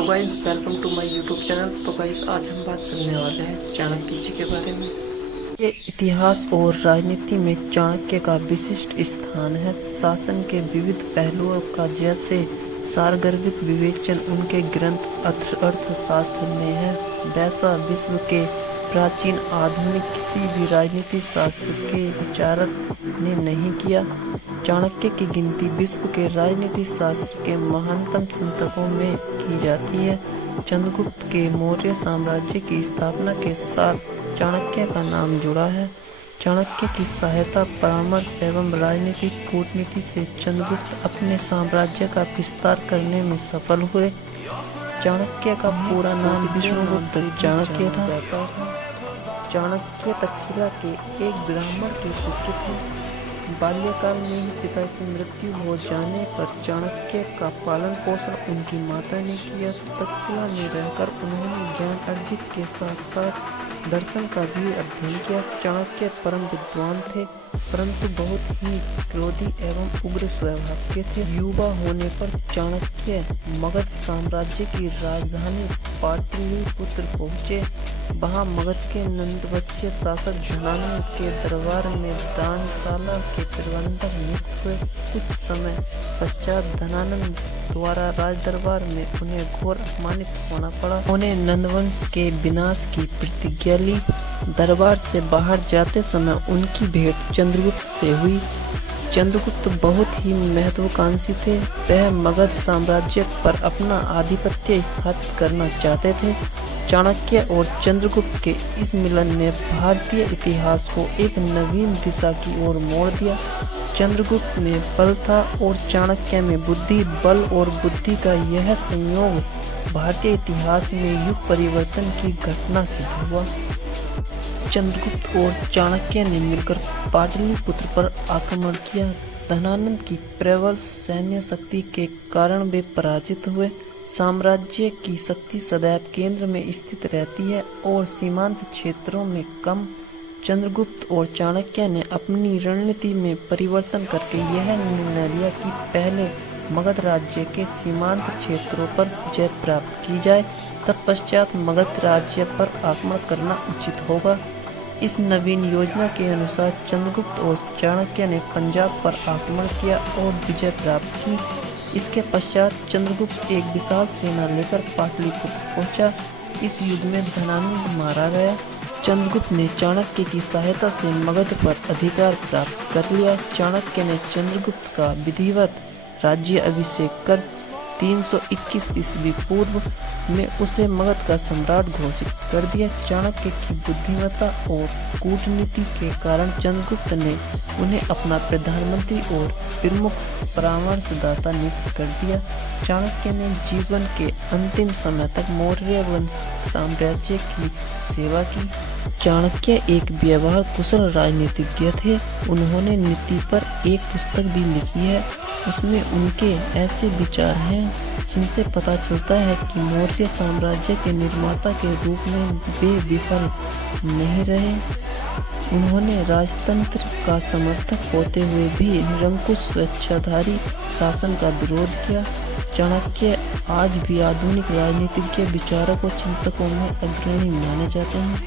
Hello guys, welcome to my YouTube channel. तो guys, आज हम बात करने वाले हैं चाणक्य जी के बारे में। ये इतिहास और राजनीति में चाणक्य का विशिष्ट स्थान है। शासन के विविध पहलुओं का जैसे सारगर्भित विवेचन उनके ग्रंथ अर्थशास्त्र में है, वैसा विश्व के प्राचीन आधुनिक किसी भी राजनीति शास्त्र के विचारक ने नहीं किया। चाणक्य की गिनती विश्व के राजनीति शास्त्र के महानतम चिंतकों में की जाती है। चंद्रगुप्त के मौर्य साम्राज्य की स्थापना के साथ चाणक्य का नाम जुड़ा है। चाणक्य की सहायता, परामर्श एवं राजनीतिक कूटनीति से चंद्रगुप्त अपने साम्राज्य का विस्तार करने में सफल हुए। चाणक्य का पूरा नाम विष्णुगुप्त चाणक्य था। चाणक्य तक्षशिला के एक ब्राह्मण के पुत्र थे। बाल्यकाल में ही पिता की मृत्यु हो जाने पर चाणक्य का पालन पोषण उनकी माता ने किया। तक्षशिला में रहकर उन्होंने ज्ञान अर्जित के साथ साथ दर्शन का भी अध्ययन किया। चाणक्य परम विद्वान थे, परंतु बहुत ही क्रोधी एवं उग्र स्वभाव के थे। युवा होने पर चाणक्य मगध साम्राज्य की राजधानी पाटलिपुत्र पहुँचे। वहाँ मगध के नंदवंशीय शासक धनानंद के दरबार में दानशाला के प्रबंधक नियुक्त हुए। कुछ समय पश्चात धनानंद द्वारा राज दरबार में उन्हें घोर अपमानित होना पड़ा। उन्हें नंदवंश के विनाश की प्रतिज्ञा ली। दरबार से बाहर जाते समय उनकी भेंट चंद्रगुप्त से हुई। चंद्रगुप्त बहुत ही महत्वाकांक्षी थे। वह मगध साम्राज्य पर अपना आधिपत्य स्थापित करना चाहते थे। चाणक्य और चंद्रगुप्त के इस मिलन ने भारतीय इतिहास को एक नवीन दिशा की ओर मोड़ दिया। चंद्रगुप्त में बल था और चाणक्य में बुद्धि। बल और बुद्धि का यह संयोग भारतीय इतिहास में युग परिवर्तन की घटना सिद्ध हुआ। चंद्रगुप्त और चाणक्य ने मिलकर पाटलिपुत्र पर आक्रमण किया। धनानंद की प्रबल सैन्य शक्ति के कारण वे पराजित हुए। साम्राज्य की शक्ति सदैव केंद्र में स्थित रहती है और सीमांत क्षेत्रों में कम। चंद्रगुप्त और चाणक्य ने अपनी रणनीति में परिवर्तन करके यह निर्णय लिया कि पहले मगध राज्य के सीमांत क्षेत्रों पर विजय प्राप्त की जाए, तत्पश्चात मगध राज्य पर आक्रमण करना उचित होगा। इस नवीन योजना के अनुसार चंद्रगुप्त और चाणक्य ने पंजाब पर आक्रमण किया और विजय प्राप्त की। इसके पश्चात चंद्रगुप्त एक विशाल सेना लेकर पाटलिपुत्र पहुंचा। इस युद्ध में धनानंद मारा गया। चंद्रगुप्त ने चाणक्य की सहायता से मगध पर अधिकार प्राप्त कर लिया। चाणक्य ने चंद्रगुप्त का विधिवत राज्य अभिषेक कर 321 ईस्वी पूर्व में उसे मगध का सम्राट घोषित कर दिया। चाणक्य की बुद्धिमत्ता और कूटनीति के कारण चंद्रगुप्त ने उन्हें अपना प्रधानमंत्री और प्रमुख परामर्शदाता नियुक्त कर दिया। चाणक्य ने जीवन के अंतिम समय तक मौर्य वंश साम्राज्य की सेवा की। चाणक्य एक व्यवहार कुशल राजनीतिज्ञ थे। उन्होंने नीति पर एक पुस्तक भी लिखी है। उसमें उनके ऐसे विचार हैं जिनसे पता चलता है कि मौर्य साम्राज्य के निर्माता के रूप में वे विफल नहीं रहे। उन्होंने राजतंत्र का समर्थक होते हुए भी निरंकुश स्वेच्छाधारी शासन का विरोध किया। चाणक्य आज भी आधुनिक राजनीतिज्ञ विचारकों चिंतकों में अग्रणी माने जाते हैं।